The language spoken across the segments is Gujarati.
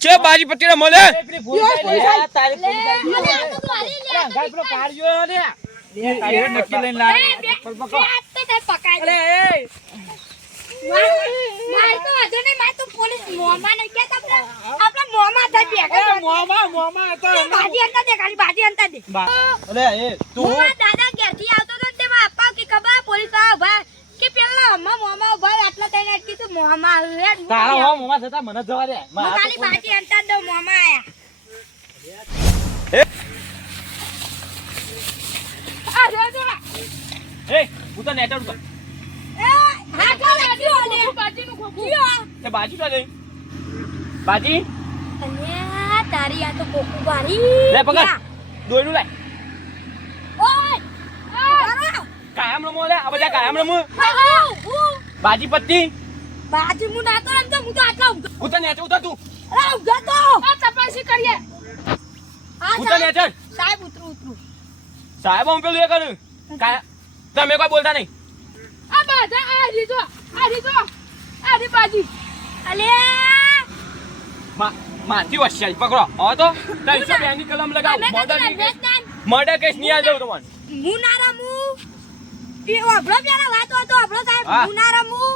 ચે બાજી પટ્ટી મળે તો. દાદા ઘેરથી આવતો હતો ને તેમાં આપા કે ખબર પોલીસવાળા કે આટલા અટકી તું મોંમાં આવ્યું તારા હો મોંમાં જતા મને જવા દે. હું તો ખાલી કોઈ- બાજી અંતા જ દઉં મોંમાં આયા. આ જો જો. એ હું તો નેટર ઉપર એ હા ચાલ કયો લે બાજીનું ખોખું. તે બાજી તો લઈ બાજી? તારી આ તો કોકુ બારી. લે પકડ. દોયનું લે ઓય આ કાયમ રમો લે આ બધા કાયમ રમો હું બાજી પત્તી. બાજી હું નાતો રમતો હું તો આટલા ઊંઘો હું તો નેચર ઉતર તું. અરે ઉગ તો! આ તપાસી કરીએ. હું તો નેચર? સાહેબ ઉતરું ઉતરું. સાહેબ હું પેલું એ કરું. કાય તમે કોઈ બોલતા નહીં. આ બાજા આ રીતો આ રીતો આ રી બાજી. અલ્યા મા માથી હોશિયારી પકડો. હો તો તૈસો બેની કલમ લગાવ. મર્ડર કેસ રમત મર્ડર કેસ નહીં આ દઉં તમને હું ના રમું. પેલા વાતો હતો સાહેબ. હું. ના રમું.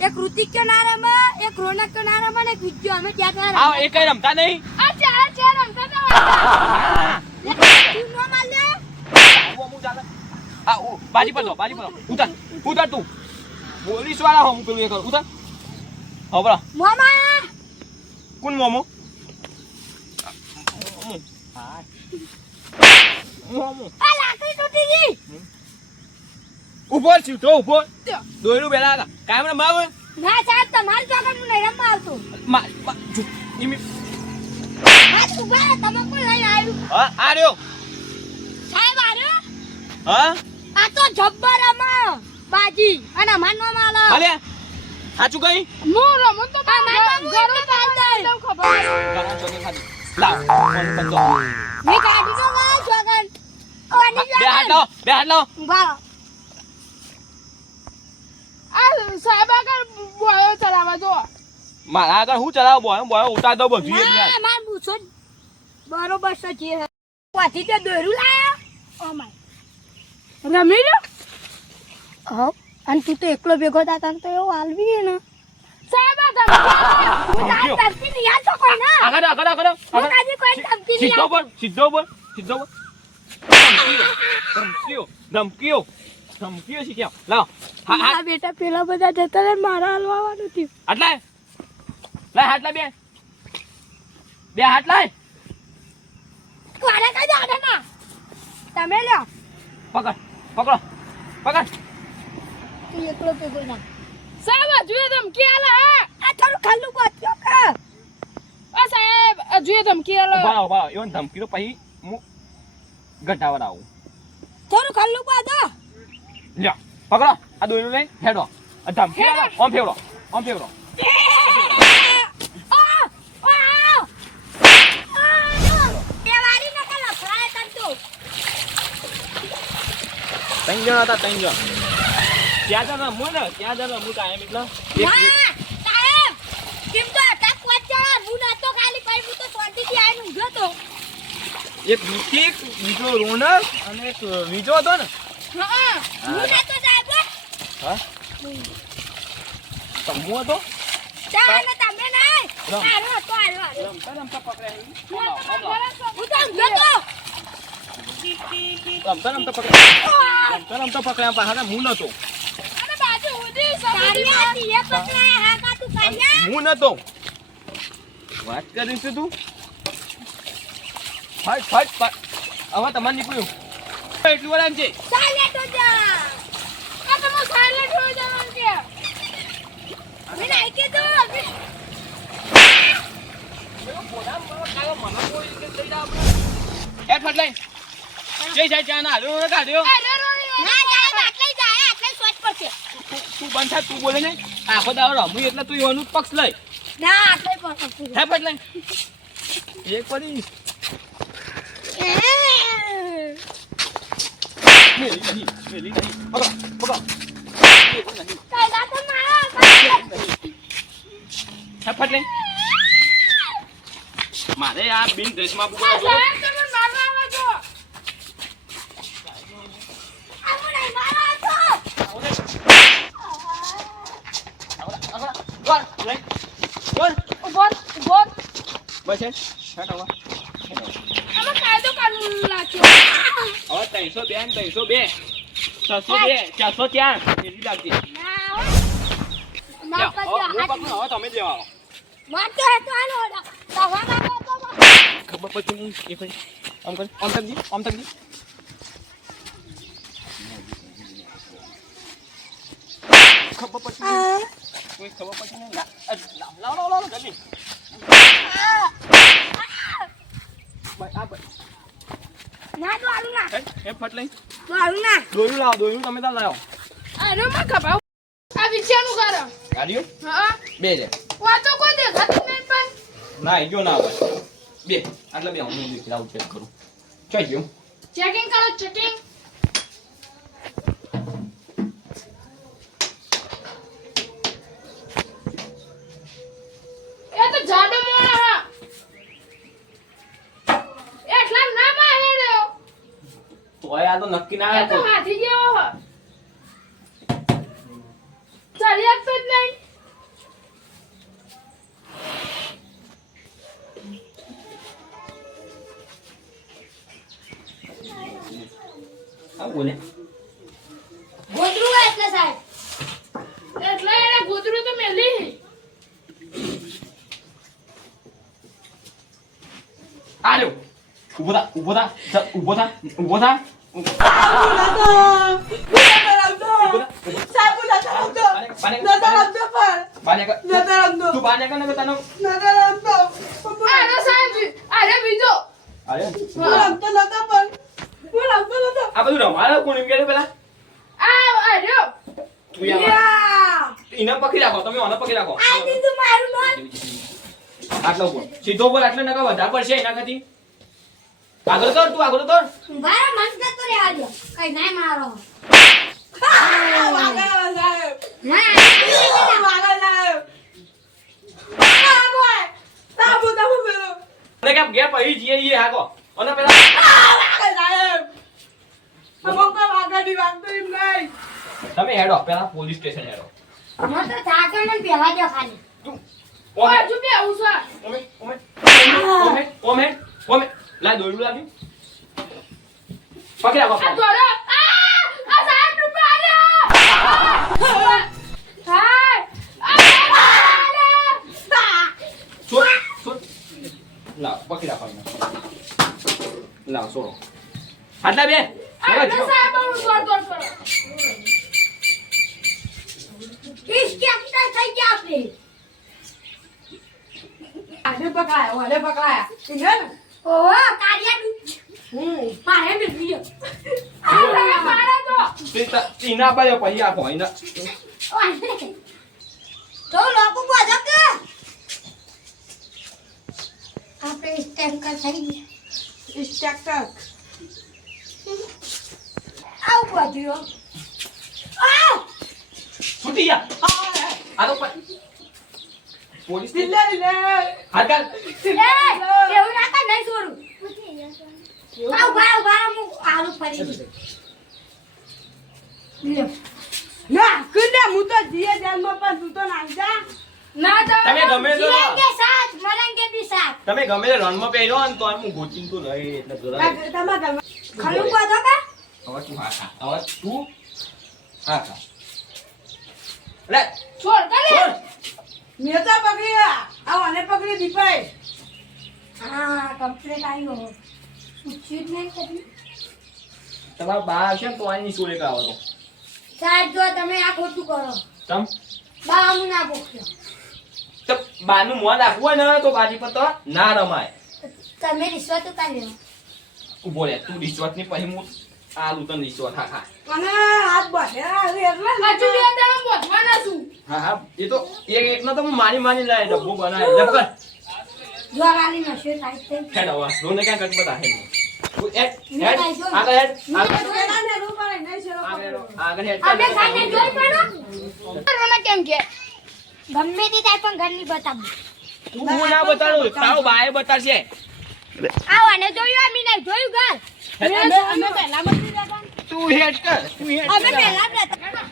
એક ઋતિક ના રમે એક રોનક ના રમે ને એક વિજ્જો અમે ક્યાં ત્યાં આ એ કઈ રમતા નહીં? આ ચાર ચાર રમતા તું નો લે. આવું અમુક ચાલે. આ ઓ, બાજી પર લો બાજી પર લો ઉતર ઉતર તું. પોલીસવાળા હો હું પેલું એ કરું. ઉતર. હવે બરો મોમા કોણ મોમો મોમો આ લાકડી તૂટી ગઈ. ઊભો સીધો ઊભો દોયડું બેલા હતા. કાયમ ને માવ ના સાહેબ તમારી ચોકડ હું નહીં રમવા આવતો. મા મા- જો, ઈમી. હા તું તમે કોઈ લઈને આવ્યું. હા આ સાહેબ આર્યો હા? આ તો જબ્બર રમા બાજી અને માનવા નો માલ હાલે? સાચું કઈ હું રમું તો અમાર તો ઘરે ખબર લાવ ફોન. મે કાઢી દો ઓની બે હાથ લાવો બે હાથ લાવો. ઊભા આ સાહેબ આગળ બોયો ચલાવવા જો મારા આગળ હું ચલાવો? બોયો બોયો ઉતાર દો બધું. ના ના પૂછો બરોબર છે જે હે. વાથી તે દોરું લાયો. Oh my. રમી લો હો અને તું તો એકલો ભેગો થા તને તો એવું હાલવી ને. સાહેબ આ. ધમકી નહીં યાદ તો કોઈ ના આગળ આગળ આગળ. હું આગળ. કાજી કોઈ ધમકી નહીં સીધો પર સીધો પર સીધો પર ધમકીઓ ધમકીઓ. ધમકીઓ છે શીખ્યા લાવ. હા હા. બેટા પેલા બધા જતા રહે મારા હલવાનું થયું આટલા. લાય હાટલા બે. બે હાટલા લાય. કોને કઈ દે ના તમે લ્યો. પકડ પકડો પકડ. તું એકલો ભેગો ના. સાહેબ હજુ ધમકી આલે આ થોડું ખાલું ગોત્યો કે? ઓ સાહેબ હજુ ધમકી આલે. ઊભા રહો, ઊભા રહો. ધમકી તો પછી હું ગઢાવર આવું. થોડું ખાલું બાદો લ્યો પકડો. આ દોયલું લઈને હેડો. ધમકી. ઓમ ફેવડો ઓમ ફેવડો ત્રણ જણા હતા ત્રણ જણા. ત્યાં જણ રમવું ને? ત્યાં જણ રમવું કાયમ એટલે? એક એક વિકિક બીજો રોનક અને એક બીજો હતો ને? હા. તમુ હતો? રમતા રમતા પકડ્યા રમતા રમતા પકડ્યા રમતા રમતા પકડ્યા પાછા હું નતો હું નતો વાત. કરીશું તું ફટ ફટ હવે તમારે નીકળ્યું. એટલું વાર છે સાયલેન્ટ હો જા. આ કે. મેં નહીં કીધું મેં- એ ફટ લઈ. જઈ જાય ચા ના હાલ્યો કાઢ્યો. ના જાય આટલે જાય આટલે સ્વચ્છ પડશે તું બંધ તું બોલે ને આખો દાડો રમું એટલે તું એવાનું પક્ષ લઈ. ના આટલે પડશે લઈ. એક પડી મેલી નહીં મેલી નહીં પકડો પકડો મેલી નહીં. કાયદા તો મારા હે ફટ લઈ મારે આ બિન ડ્રેસમાં આ બુકા સાહેબ તમે મારવા આવો છો આ મને મારવા છો ઊભો ઊભો બસ હેડ હેડ હવે. આમાં ત્રણસો બે ને ત્રણસો બે. છસો બે ચારસો ચાર. હો. હું પકડું, હવે તમે જ લેવા. ખબર પછી નહીં. એ ભાઈ આમ કર આમ તકજી આમ તકજી ખબર પછી કોઈ ખબર પછી નહીં. લાવ લાવ લાવ જલ્દી. આ ભાઈ. ના તો ના. ફટ લઈ. ના. લાવો દોર્યું તમે તાર લાવો. અરે માં આ વિચારનું કરો ગાડીઓ? હા. બે વાતો કોઈ દેખાતું નહીં પણ. ના આવે બે આટલા બે હું દીકરા ચેક કરું. ચોઈ ગયું? ચેકિંગ કરો ચેકિંગ એ તો જાડો હા એટલા ના માં હેડ્યો તોય આ તો નક્કી ના આવે તો. હાથી ગયો. ચાલી આપતો જ નહીં. બોલે. ગોદરું એટલે સાહેબ. એટલે એને ગોદરું તો મેલી. આલો ઊભો થા ઊભો થા ઊભો થા ઊભો થા. આટલો બોલ સીધો બોલ આટલો નકા વધારે પડશે એના કરતી આગળ કર તું આગળ કર મારા મન તો રે આજો. કઈ ના મારો. કે પેલા તમે હેડો પેલા પોલીસ સ્ટેશન હેડો. મને તો ચાકર મને પહેલા દો ખાલી. તું ઓમે ઓમે ઓમે ઓમે ઓમે. લા દોડું લાગ્યું પકડી આ દોરો આ આ સાહેબ છોડ છોડ લાવ પકડી એને લાવ છોડો આટલા બે. આ હવે જો. સાહેબ હું દોડ દોડ કરો ઇસ કે અક્ટર થઈ ગયા આપણે? ઓહો કારિયા મારે મિલી ગયો આ તે. ત- ઈના બાજુ પહી આપો ઈના તો લોકો બોજો કે. આપણે સ્ટેન્કર થઈ ગયા. આવું બોજ્યો આ. છૂટી જા આ તો પ- દિલ્લે દિલ્લે કાઢ. દિલ્લે એવું ના કર નહીં છોડું. આવ બાર બાર હું આલુ ફરી દઉં. લ્યો. ના તો તમે ગમે તો- કે સાથ મરંગે બી સાથ. તમે ગમે તો રનમાં પહેરો ને તો હું ગોચીને તો લઈ એટલે જોરા લે. ખરું બોજો કે હવે તું હા હવે તું હા લે. છોડ કરે છોડ. હા કમ્પ્લેટ આવ્યો પૂછ્યું જ નહીં કદી. તમારા બા આવશે ને તો આની સોળે કાવો તો. સાહેબ જો તમે આ ખોટું કરો. તમ? બા હું ના બોક્યો તો બાનું મોં નાખવું હોય ને તો બાજી પર તો ના રમાય. તમે રિશ્વત ઉતારી લેવો ઊભો રે તું રિશ્વતની પછી હું આલુ તને રિશ્વત હા ખા હજુ બે તમે બોધવાના છું. હા હા એ તો એક એક નો તો હું મારી મારી લાય ડબ્બો બનાવે જબ કર. જો ગાલી નશો હેડ હવે રોને ક્યાં કટ બતા હેડ તું હેડ હેડ આગળ હેડ આગળ. આગળ આગળ હેડ રોના કેમ કે? ગમે તે થાય પણ ઘરની બતાવું. હું ના બતાડું તારો બાએ બતાડશે. આવો અને જોયું અમે નહીં જોયું ગાલ અમે અમે પહેલા મસ્તી રહેતા તું હેડ કર તું હેડ અમે પહેલા જ રહેતા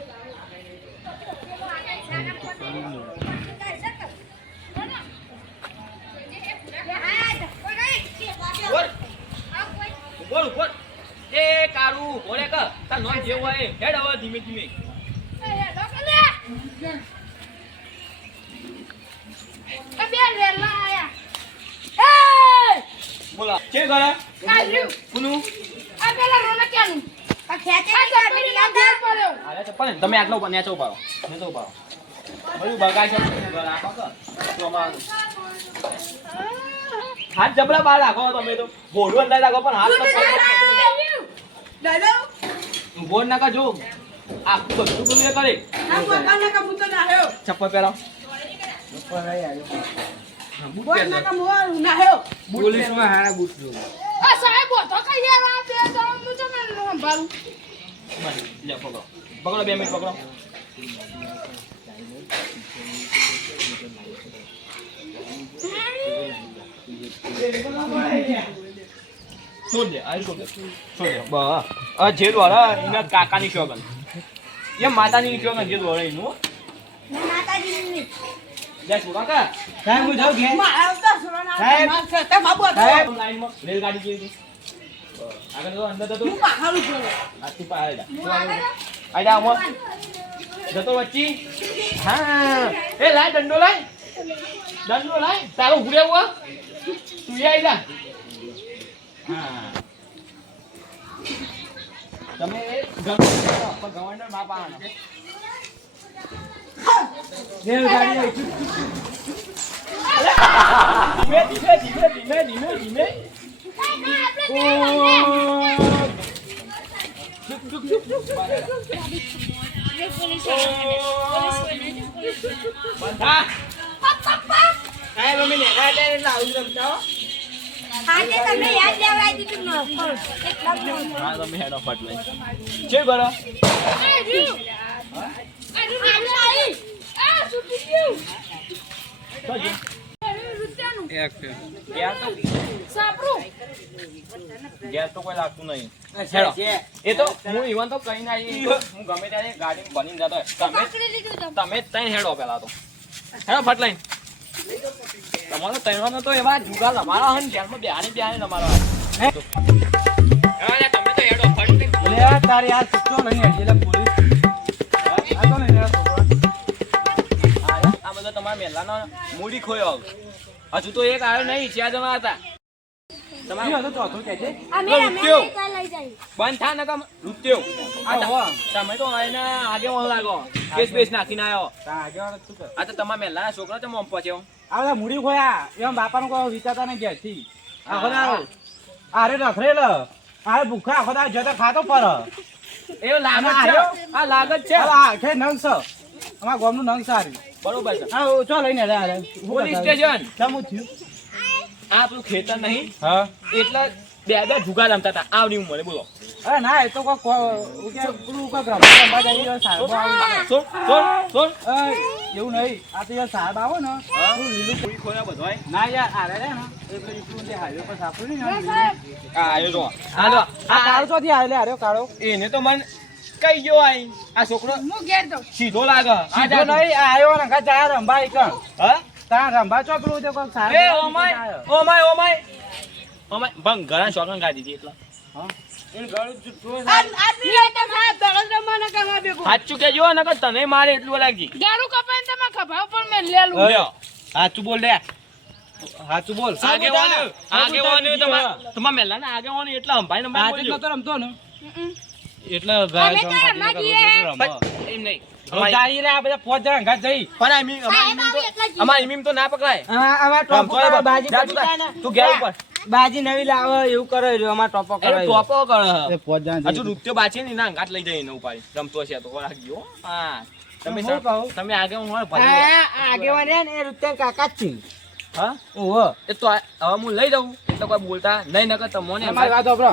બોલ બોલ બોલ એ કારું બોલે કર તાર જેવું હોય. એ. હેડ હવે ધીમે ધીમે. બોલો. કે કરે કુનું? અરે તો પણ તમે આટલો ઉપર નેચો પાડો નેચો પાડો બધું બગાડ છે. રાખો કર તો અમારું હાથ જબડા બહાર રાખો તમે તો ભોળું અંદર રાખો પણ હાથ તો બોલ ના કાજો આ બધું બધું કરે. ચપ્પલ પહેરાવ. બૂટ. પોલીસમાં હારા બૂટ જો બસ, લે પકડો. પકડો બે મિનિટ પકડો. છોડ દે આ છોડ દે છોડ દે બસ આ જે દ્વારા એના કાકાની શોગન. એમ માતાની શોગન જે દ્વારા એનું. કાકા સાહેબ હું જાઉં ઘેર સાહેબ લાઈનમાં રેલગાડી જેવી આગળ તો અંદર જતો હાથથી પાડે. આઈ જા આમાં. જતો વચ્ચી હા એ લાય દંડો લાય દંડો લાય તારો ઉભરે હુઆ તું આવી આઈ જા હા તમે ગવર્નર બાપા આનો. રેલગાડી ધીમે ધીમે ધીમે ધીમે ધીમે ધીમે છે કરો તમે ત્રણ હેડો પેલા તો હેડો ફટ લઈને તમારો તહેવાર તો એવા જુગાર અમારા હન જેલમાં બિહારી બિહારી અમારા તમે તો હેડો ફટ તારી આ સુટ્ટો લઈને એટલે તમારા મેલાનો મૂડી ખોયો હજુ તો એક આવ્યો નહીં ચાર જમા હતા. આખો ભૂખા આખો દાડો જતો ખાતો પર એ લાગત છે? આ લાગત છે? આ છે નંગ છે અમારા ગામનું નામ સારી. બરોબર છે. હા ઓ ચો લઈને આરે પોલીસ સ્ટેશન. ચમું થયું? આ પેલું ખેતર નહીં. હા. એટલા બે બે ભૂગા રમતા હતા. આવની ઉંમરે બોલો. અરે ના એ તો કોઈ કો- પેલું કોઈ રમવા રમવા જઈ સાહેબ. સોન સોન સોન એવું નહીં. આ તો યાર સાહેબ આવો ને. લીલું? પૂરી ખોરા બધોય. ના યાર આરે રે ને. એ પેલું પેલું જે હાઈવે પર સાપડ્યું ને આ આવ્યો જો. આ જો આ કાળો ચોથી આવેલે આર્યો કાળો. એને તો મન કઈ ગયો આઈ આ છોકરો સીધો લાગે. આ સીધો જા નહીં આયો ને કા ચાર રંભાઈ ક. હા? તા રંભા ચો તો કોઈ સાહેબ એ ઓમાય ઓમાય ઓમાય. ઓમાય ભંગ ઘણા શોખન ખાધી દીધી એટલા. એને ગળું જુઠ્ઠું છે. સાચું કેજો નકર તને મારે એટલું લાગી. લ્યો સાચું બોલ લે. સાચું બોલ. આગેવાનો આગેવાનો તમાર તમાર મેલાના આગેવાનો એટલા અંભાઈ આજે નતો રમતો ને. એટલે અમે તો રમવા જઈએ. એમ નહીં. જાય રે બધા પોચ જણા ઘાટ જઈ. પણ આ અમાર ઈમીમ તો- અમાર ઈમીમ તો ના પકડાય. આમાં રમતો હોય બા. જા તું તું. ઘેર ઉપર. બાજી નવી લાવે એવું કરે અમાર ટોપો કરે ટોપો કરે. જણા હજુ રૂપિયો બાચી નહીં ના ગાંઠ લઈ જઈને એને ઉપાડી. રમતો છે તો રાખજો હા. તમે શું કહો? તમે આગે હું આગેવાન રે ને એ રૂપિયા કાકા જ છે. હા? ઓહો. એ તો હવે હું લઈ જાઉં. એટલે કોઈ બોલતા નહીં નકર તમને મારી વાત સાંભળો.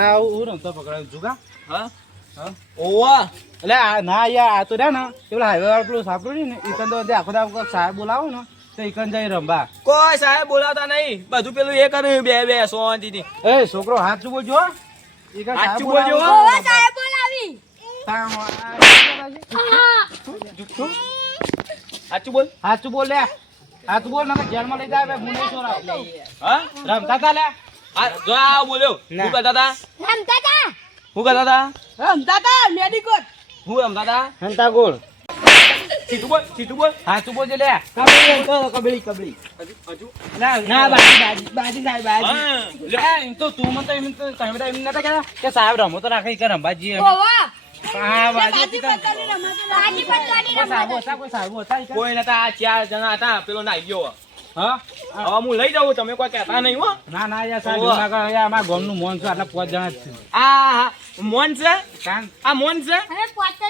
આ હું રમતો પકડાયો જુગા હા? હા? ઓવા. એટલે આ ના યાર આ તો રહ્યા ને પેલા હાઈવે વાળું પેલું સાંભળ્યું ને એ તો આખો દાખલો સાહેબ બોલાવો ને તો ઈકન જઈ રંબા કોઈ સાહેબ બોલાવતા નહીં. બધું પેલું એ કર્યું બે બે શાંતિથી એ છોકરો હાથ ચૂકો જો હાચું બોલજો, હો. સાહેબ બોલાવી. સાચું બોલ. હાચું બોલ લે. હાચું બોલ નકર જેલમાં લઈ જાય હું નહીં છોડાવ હા? રમતા તા લે. આ જો આ બોલ્યો. ના. શું કરતા તા? રમતા તા. શું કરતા હતા? રમતા મેડિકોટ. હું રમતા હતા ગોળ સીધું બોલ સીધું બોલ. હાચું બોલજે લે. કબડી કબડી હજુ ના ના બાજી બાજી. બાજી સાહેબ બાજી. લે. એમ તો તું મને તો એમ તો તમે બધા એમ નતા કહેતા કે સાહેબ રમો તો રાખે કે રંબાજી હા બાજી બાજી? કોઈ નતા ચાર જણા હતા પેલો નાઈ ગયો. હા? હવે હું લઈ જાઉં તમે કોઈ કહેતા નહીં હો. ના ના યાર સાહેબ કરો. યાર અમારા ગામનું મોન છે આટલા પાંચ જણા જ છે. આ હા, મોન છે? આ મોન છે?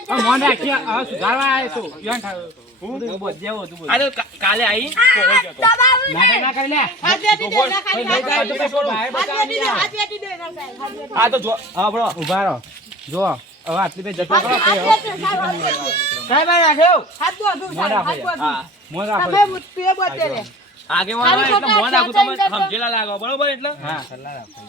આ મોન રાખી હવે સુધારવા આવે તો. હું? તો કાલે આવી હા રહો. જો હવે આટલી બે જતો કરો સાહેબ રાખ્યો? મોન રાખો આગેવાન એટલે મોન રાખું તમે સમજેલા લાગો બરોબર એટલે? હા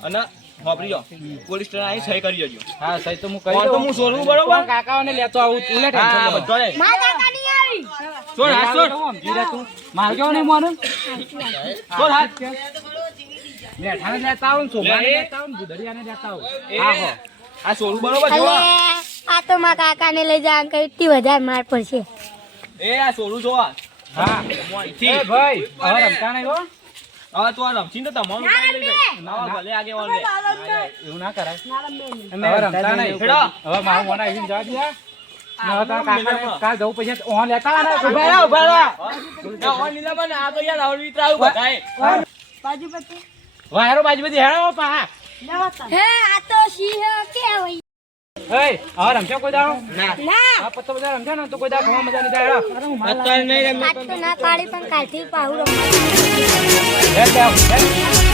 અને વાપરી જાઓ. પોલીસ સ્ટેશન આવી સહી કરી જજો હા સહી તો હું કહી ફોન તો હું છોડું બરોબર? કાકાઓને લેતો આવું તું લે ટેન્શન હા બધો લે માં કાકા નહીં આવી. છોડ હાથ છોડ હું તું. મારે નહીં મોનું? છોડ હાથ. મેઠાને લેતા આવું ને સોભાને લે. લેતા આવું ને ગુદરિયાને લેતા આવું. હા, આ છોડું બરોબર જો આ તો માં કાકાને લઈ જા કેટલી વધારે માર પડશે. એ આ સોરું જો હા. એ ભાઈ. હવે રમતા નહીં હો. હવે તો આ રમશી ને ઉપાડી લઈ જાય ના ભલે આગેવાન લે એવું ના કરાય. હવે રમતા નહીં. હેડો. હવે મારું મોન આવીને જવા દે. બાજુ બધી હેડો પા. હે આ તો સિંહ કેવાય હે હવે રમશો કોઈ દાડો? ના. આ પત્તો બધા રમશો ને તો કોઈ દાડો ખવા મજા નહીં થાય અત્યારે નહીં રમે તો ના પાડી પણ કાલથી પાહુ હેડ.